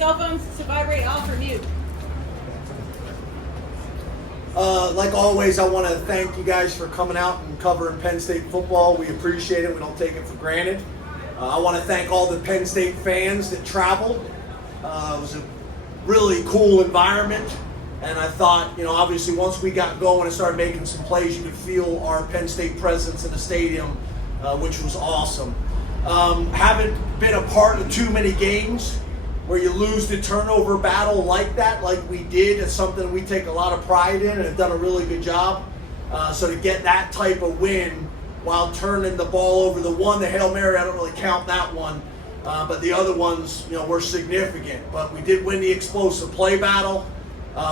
cell phones to vibrate off or mute. Like always, I want to thank you guys for coming out and covering Penn State football. We appreciate it. We don't take it for granted. I want to thank all the Penn State fans that traveled. It was a really cool environment. And I thought, obviously once we got going and started making some plays, you could feel our Penn State presence in the stadium, which was awesome. Haven't been a part of too many games where you lose the turnover battle like that, like we did. It's something we take a lot of pride in and have done a really good job. So to get that type of win while turning the ball over, the Hail Mary, I don't really count that one. But the other ones, were significant. But we did win the explosive play battle.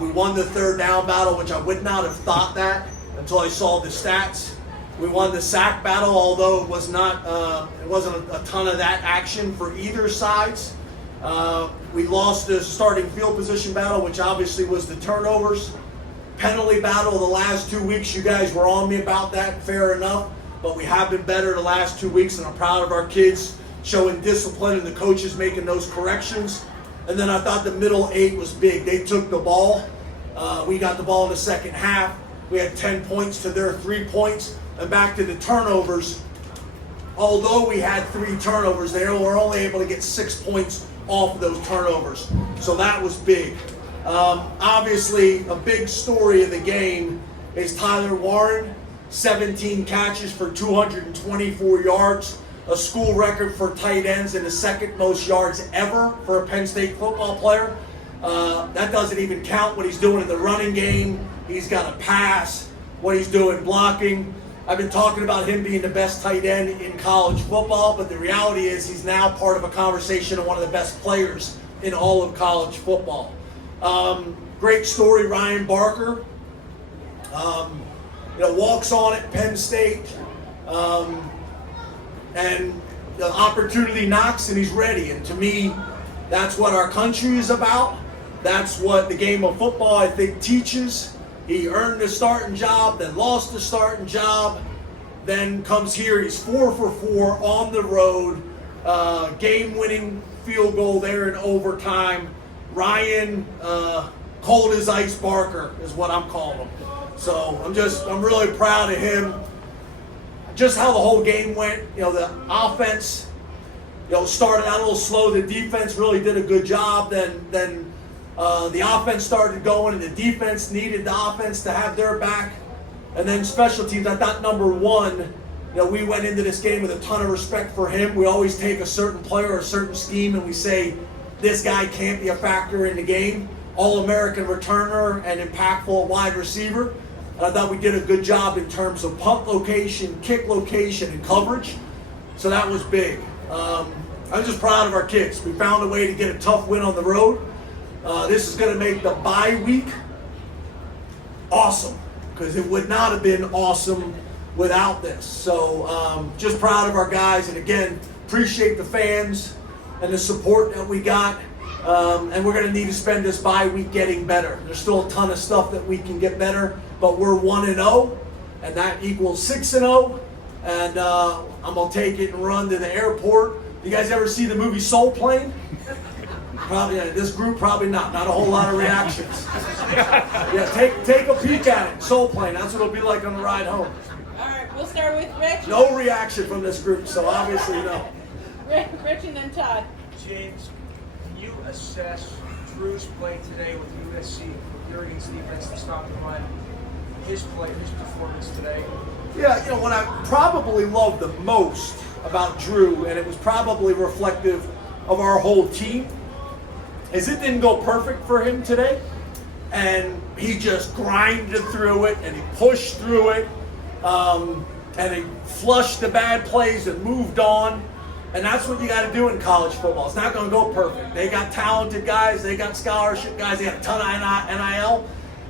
We won the third down battle, which I would not have thought that until I saw the stats. We won the sack battle, although it wasn't a ton of that action for either sides. We lost the starting field position battle, which obviously was the turnovers. Penalty battle the last 2 weeks, you guys were on me about that, fair enough. But we have been better the last 2 weeks, and I'm proud of our kids showing discipline and the coaches making those corrections. And then I thought the middle 8 was big. They took the ball. We got the ball in the second half. We had 10 points to their 3 points. And back to the turnovers. Although we had 3 turnovers, they were only able to get 6 points off of those turnovers. So that was big. Obviously, a big story of the game is Tyler Warren, 17 catches for 224 yards, a school record for tight ends and the second most yards ever for a Penn State football player. That doesn't even count what he's doing in the running game. He's got a pass, what he's doing blocking. I've been talking about him being the best tight end in college football, but the reality is he's now part of a conversation of one of the best players in all of college football. Great story, Ryan Barker. Walks on at Penn State, and the opportunity knocks and he's ready. And to me, that's what our country is about. That's what the game of football, I think, teaches. He earned the starting job, then lost the starting job, then comes here. He's 4 for 4 on the road, game-winning field goal there in overtime. Ryan, cold as ice Barker is what I'm calling him. So I'm really proud of him. Just how the whole game went. The offense, started out a little slow. The defense really did a good job. Then the offense started going, and the defense needed the offense to have their back. And then special teams, I thought number 1, we went into this game with a ton of respect for him. We always take a certain player or a certain scheme and we say, this guy can't be a factor in the game. All-American returner and impactful wide receiver. And I thought we did a good job in terms of punt location, kick location, and coverage. So that was big. I'm just proud of our kids. We found a way to get a tough win on the road. This is going to make the bye week awesome, because it would not have been awesome without this. So just proud of our guys, and again, appreciate the fans and the support that we got. And we're going to need to spend this bye week getting better. There's still a ton of stuff that we can get better, but we're 1-0, and that equals 6-0. And I'm going to take it and run to the airport. You guys ever see the movie Soul Plane? Probably this group, probably not. Not a whole lot of reactions. Yeah, take a peek at it. Soul Plane. That's what it'll be like on the ride home. All right, we'll start with Rich. No reaction from this group, so obviously no. Rich and then Todd. James, can you assess Drew's play today with USC, with Oregon's defense to stop the run? His play, his performance today. Yeah, what I probably love the most about Drew, and it was probably reflective of our whole team, is it didn't go perfect for him today, and he just grinded through it, and he pushed through it, and he flushed the bad plays and moved on. And that's what you got to do in college football. It's not going to go perfect. They got talented guys. They got scholarship guys. They got a ton of NIL.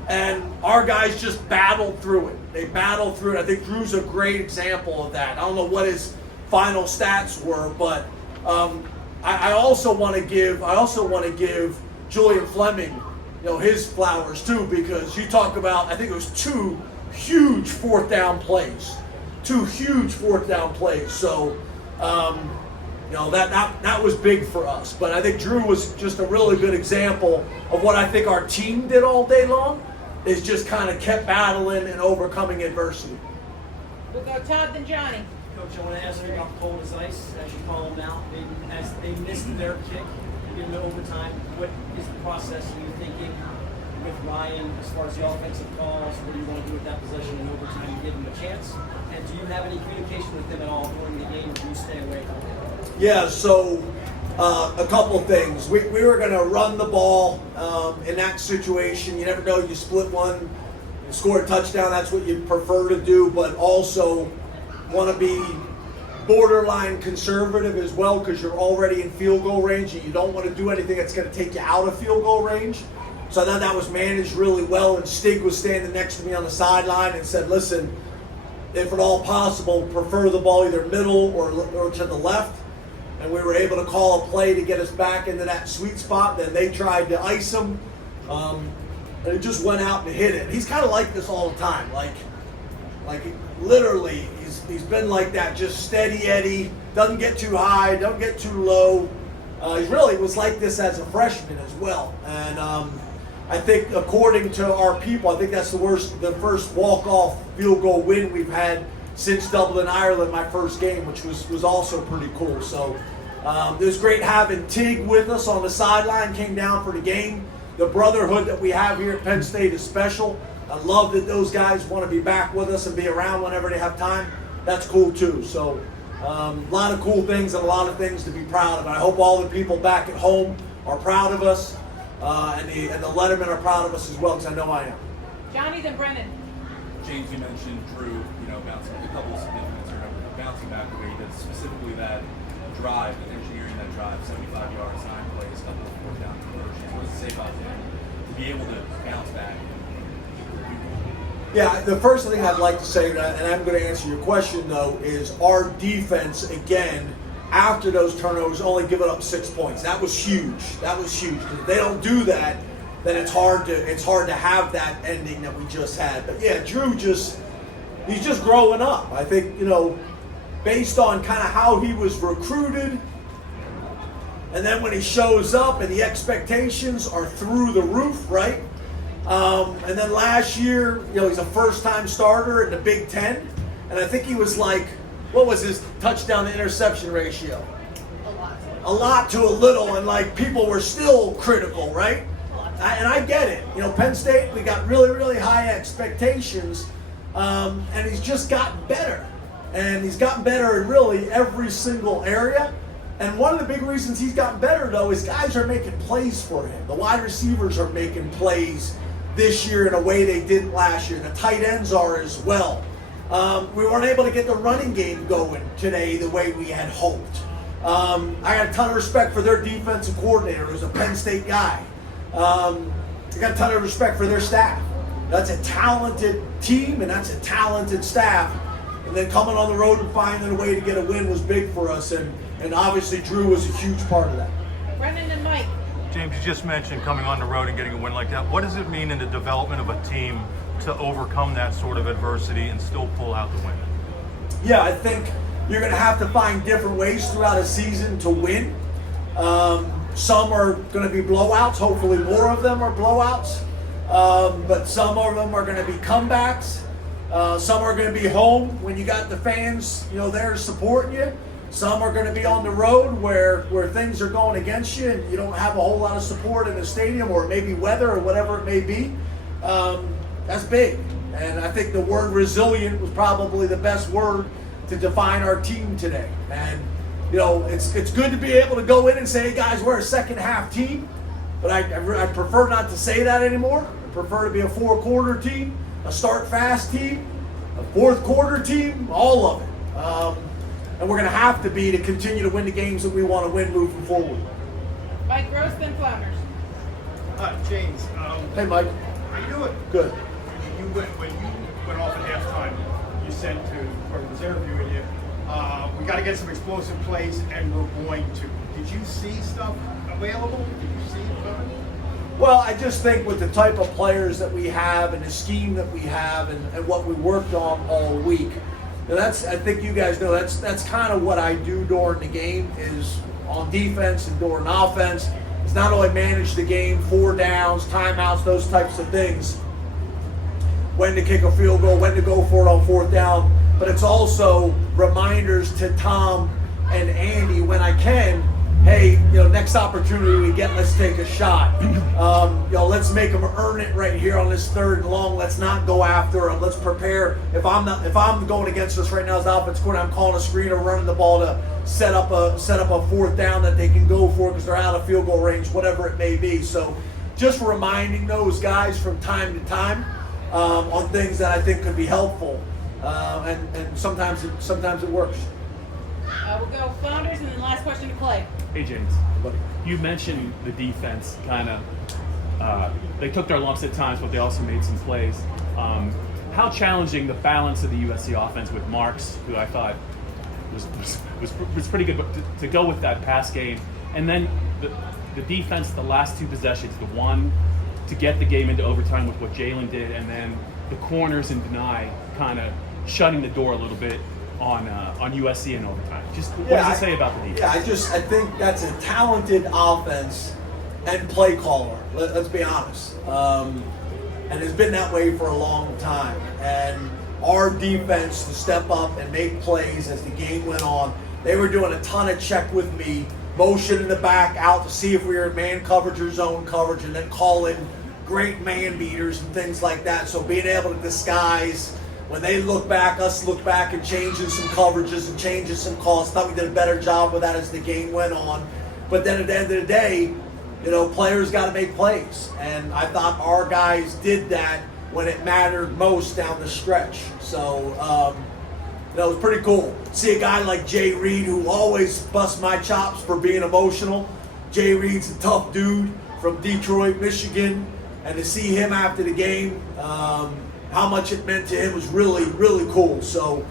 And our guys just battled through it. They battled through it. I think Drew's a great example of that. I don't know what his final stats were, but I also want to give Julian Fleming, his flowers too, because you talk about, I think it was 2 huge fourth down plays. So You know, that was big for us. But I think Drew was just a really good example of what I think our team did all day long, is just kind of kept battling and overcoming adversity. We'll go Todd, then Johnny. Coach, I want to ask you about cold as ice, as you call them now. As they missed their kick, getting to overtime, what is the process you're thinking with Ryan as far as the offensive calls? What do you want to do with that possession in overtime to give him a chance? And do you have any communication with them at all during the game, or do you stay away from it? Yeah, so a couple things. We were going to run the ball in that situation. You never know, you split one, you score a touchdown, that's what you prefer to do, but also want to be borderline conservative as well, because you're already in field goal range and you don't want to do anything that's going to take you out of field goal range. So I thought that was managed really well, and Stig was standing next to me on the sideline and said, listen, if at all possible, prefer the ball either middle or to the left. And we were able to call a play to get us back into that sweet spot. Then they tried to ice him, and it just went out and hit it. He's kind of like this all the time. Like literally, he's been like that, just steady Eddie. Doesn't get too high, don't get too low. He really was like this as a freshman as well. And I think, according to our people, I think that's the first walk-off field goal win we've had since Dublin, Ireland, my first game, which was also pretty cool. So it was great having Tig with us on the sideline, came down for the game. The brotherhood that we have here at Penn State is special. I love that those guys want to be back with us and be around whenever they have time. That's cool too. So a lot of cool things and a lot of things to be proud of. And I hope all the people back at home are proud of us, and the Lettermen are proud of us as well, because I know I am. Johnny, then Brennan. James, you mentioned Drew, bouncing a couple of significant turnovers, bouncing back the way he did, specifically that drive, and engineering that drive, 75 yards, 9 plays, a couple of fourth down conversions. What does it say about him to be able to bounce back? Yeah, the first thing I'd like to say, and I'm going to answer your question though, is our defense, again, after those turnovers, only giving up 6 points. That was huge. That was huge. If they don't do that, then it's hard to have that ending that we just had. But yeah, Drew he's just growing up. I think, based on kind of how he was recruited, and then when he shows up and the expectations are through the roof, right? And then last year, he's a first-time starter in the Big Ten, and I think he was like, what was his touchdown to interception ratio? A lot to a little, and people were still critical, right? And I get it. Penn State, we got really, really high expectations, and he's just gotten better. And he's gotten better in really every single area. And one of the big reasons he's gotten better, though, is guys are making plays for him. The wide receivers are making plays this year in a way they didn't last year. The tight ends are as well. We weren't able to get the running game going today the way we had hoped. I got a ton of respect for their defensive coordinator, who's a Penn State guy. I got a ton of respect for their staff. That's a talented team, and that's a talented staff. And then coming on the road and finding a way to get a win was big for us, and obviously Drew was a huge part of that. Brennan and Mike. James, you just mentioned coming on the road and getting a win like that. What does it mean in the development of a team to overcome that sort of adversity and still pull out the win? Yeah, I think you're going to have to find different ways throughout a season to win. Some are going to be blowouts. Hopefully more of them are blowouts. But some of them are going to be comebacks. Some are going to be home when you got the fans, there supporting you. Some are going to be on the road where things are going against you and you don't have a whole lot of support in the stadium, or maybe weather or whatever it may be. That's big. And I think the word resilient was probably the best word to define our team today. And, it's good to be able to go in and say, hey guys, we're a second half team. But I prefer not to say that anymore. I prefer to be a 4-quarter team, a start fast team, a fourth quarter team, all of it. And we're going to have to be to continue to win the games that we want to win moving forward. Mike Gross, then Flounders. James. Hey, Mike. How you doing? Good. When you went off at halftime, you said to whoever was interviewing you, we got to get some explosive plays, and we're going to. Did you see stuff available? Did you see it coming? Well, I just think with the type of players that we have and the scheme that we have and what we worked on all week, I think you guys know that's kind of what I do during the game is on defense and during offense. It's not only manage the game, 4 downs, timeouts, those types of things, when to kick a field goal, when to go for it on 4th down, but it's also reminders to Tom and Andy when I can, hey, next opportunity we get, let's take a shot. Let's make them earn it right here on this 3rd and long. Let's not go after them. Let's prepare. If I'm going against us right now as offense coordinator, I'm calling a screen or running the ball to set up a 4th down that they can go for because they're out of field goal range, whatever it may be. So just reminding those guys from time to time on things that I think could be helpful, and sometimes it works. We'll go Flounders, and then last question to Clay. Hey James, you mentioned the defense kind of, they took their lumps at times, but they also made some plays. How challenging the balance of the USC offense with Marks, who I thought was pretty good, but to go with that pass game, and then the defense, the last 2 possessions, the one to get the game into overtime with what Jalen did, and then the corners and deny kind of shutting the door a little bit on USC in overtime. Just what does it say about the defense? Yeah, I think that's a talented offense and play caller. Let's be honest, and it's been that way for a long time. And our defense to step up and make plays as the game went on. They were doing a ton of check with me, motion in the back out to see if we were in man coverage or zone coverage, and then call in great man beaters and things like that. So being able to disguise. When they look back, us look back and changing some coverages and changing some calls. Thought we did a better job with that as the game went on. But then at the end of the day, players got to make plays. And I thought our guys did that when it mattered most down the stretch. So, it was pretty cool. See a guy like Reid, who always busts my chops for being emotional. Reid's a tough dude from Detroit, Michigan. And to see him after the game, how much it meant to him was really, really cool. So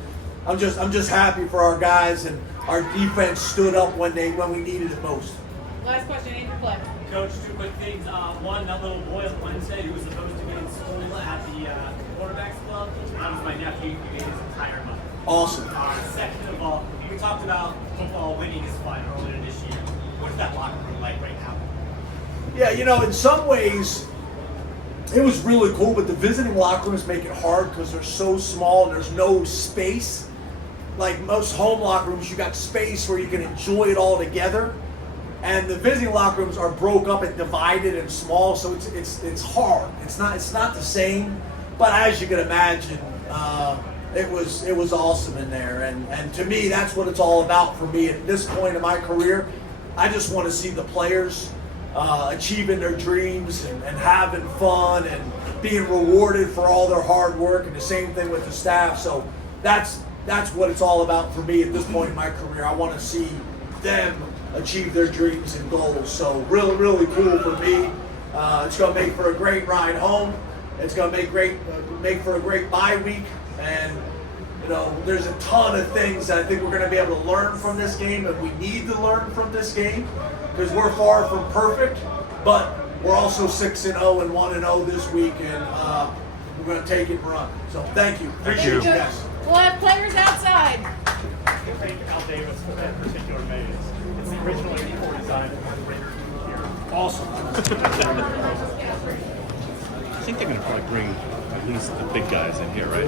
I'm just happy for our guys, and our defense stood up when we needed it most. Last question, Andrew Clay. Coach, 2 quick things. One, that little boy on Wednesday who was supposed to be in school at the quarterbacks club. That was my nephew. He made his entire month. Awesome. Second of all, we talked about football winning is fun earlier this year. What's that locker room like right now? Yeah, in some ways, it was really cool, but the visiting locker rooms make it hard because they're so small and there's no space. Like most home locker rooms, you got space where you can enjoy it all together. And the visiting locker rooms are broke up and divided and small, so it's hard. It's not the same, but as you can imagine, it was awesome in there. And to me, that's what it's all about for me at this point in my career. I just want to see the players achieving their dreams and having fun and being rewarded for all their hard work, and the same thing with the staff. So that's what it's all about for me at this point in my career. I want to see them achieve their dreams and goals. So really, really cool for me. It's going to make for a great ride home. It's going to make for a great bye week. And there's a ton of things that I think we're going to be able to learn from this game, and we need to learn from this game. Because we're far from perfect, but we're also 6-0 and 1-0 this week, and we're going to take it and run. So thank you. Appreciate you guys. We'll have players outside. Thank Al Davis for that particular maze. It's the original 84 design for the Raiders here. Awesome. I think they're going to probably bring at least the big guys in here, right?